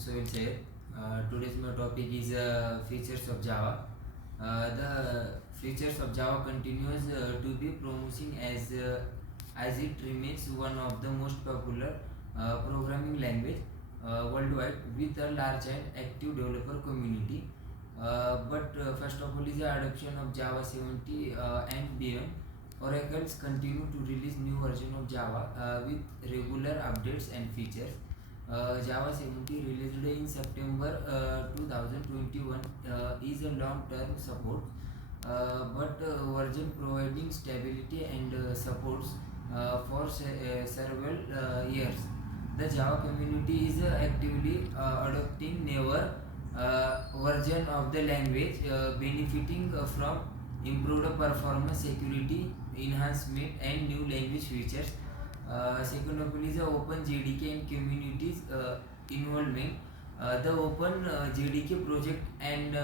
Soil Sayer. Today's my topic is features of Java. The features of Java continues to be promising as it remains one of the most popular programming language worldwide with a large and active developer community. But first of all is the adoption of Java 70 and beyond. Oracles continue to release new version of Java with regular updates and features. Java 70 released in September 2021 is a long-term support, but version providing stability and supports for several years. The Java community is actively adopting newer version of the language, benefiting from improved performance, security enhancement, and new language features. Second of all is the open JDK and communities involvement. The open JDK project and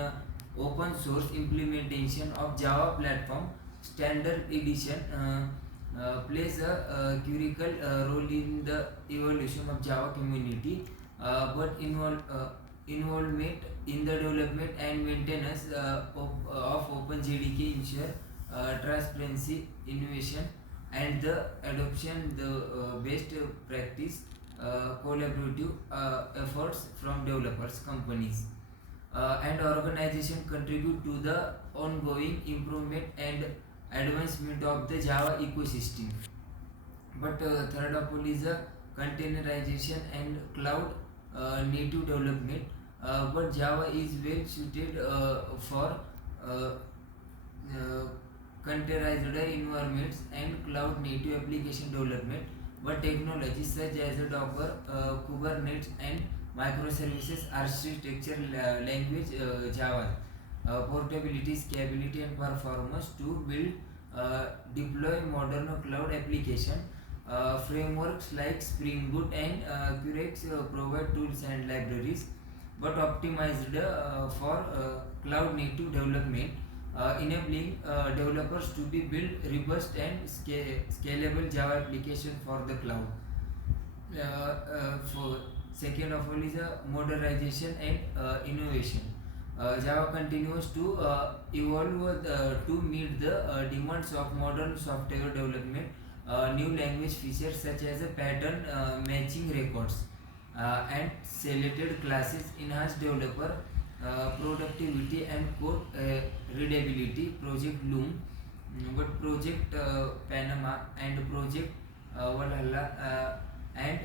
open source implementation of Java platform standard edition plays a critical role in the evolution of Java community, but involvement in the development and maintenance of OpenJDK ensure transparency, innovation, and the adoption the best practice collaborative efforts from developers, companies, and organization contribute to the ongoing improvement and advancement of the Java ecosystem. But third of all is containerization and cloud native development. But Java is well suited for containerized environments and cloud native application development. But technologies such as Docker, Kubernetes, and microservices architecture language Java portability, scalability, and performance to build deploy modern cloud application. Frameworks like Spring Boot and Curex provide tools and libraries, but optimized for cloud native development, enabling developers to be build robust and scalable Java application for the cloud. For second of all is modernization and innovation. Java continues to evolve to meet the demands of modern software development. New language features such as pattern matching records and selected classes enhance developer productivity and code readability. Project Loom, but Project Panama and Project Valhalla and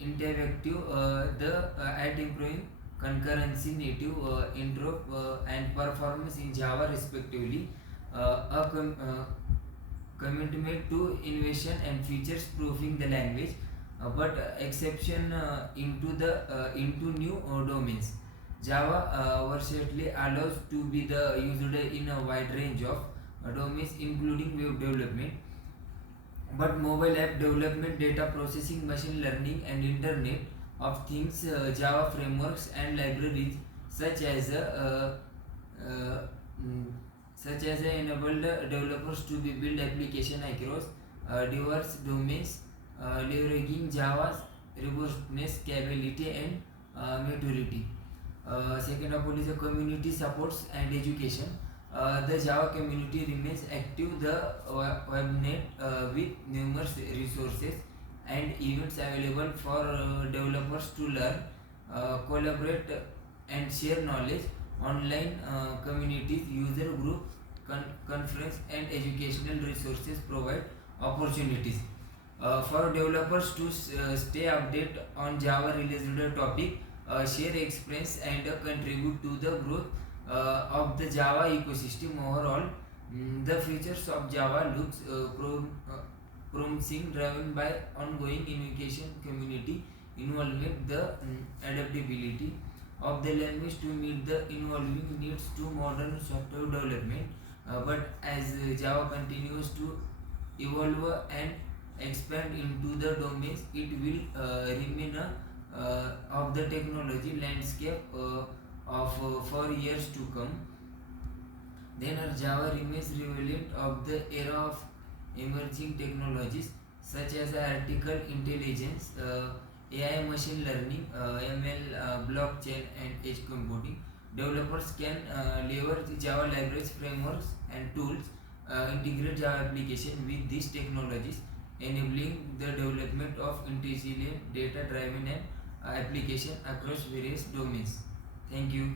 interactive the at improving concurrency, native interop and performance in Java respectively. A commitment to innovation and features proofing the language, but exception into new domains. Java versatility allows to be the used in a wide range of domains including web development, but mobile app development, data processing, machine learning, and internet of things. Java frameworks and libraries such as uh, mm, enable the developers to be build application across diverse domains, leveraging Java's robustness, capability, and maturity. Second of all is the community supports and education. The Java community remains active. The webnet with numerous resources and events available for developers to learn, collaborate, and share knowledge. Online communities, user group, conference, and educational resources provide opportunities for developers to stay updated on Java released topic, share experience, and contribute to the growth of the Java ecosystem overall. The futures of Java looks promising, driven by ongoing innovation, community involvement, the adaptability of the language to meet the evolving needs to modern software development. But as Java continues to evolve and expand into the domains, it will remain of the technology landscape for years to come. Then our Java remains relevant of the era of emerging technologies such as artificial intelligence, AI, machine learning, ML, blockchain, and edge computing. Developers can leverage Java libraries, frameworks, and tools, integrate Java application with these technologies, enabling the development of intelligent, data-driven, and application across various domains. Thank you.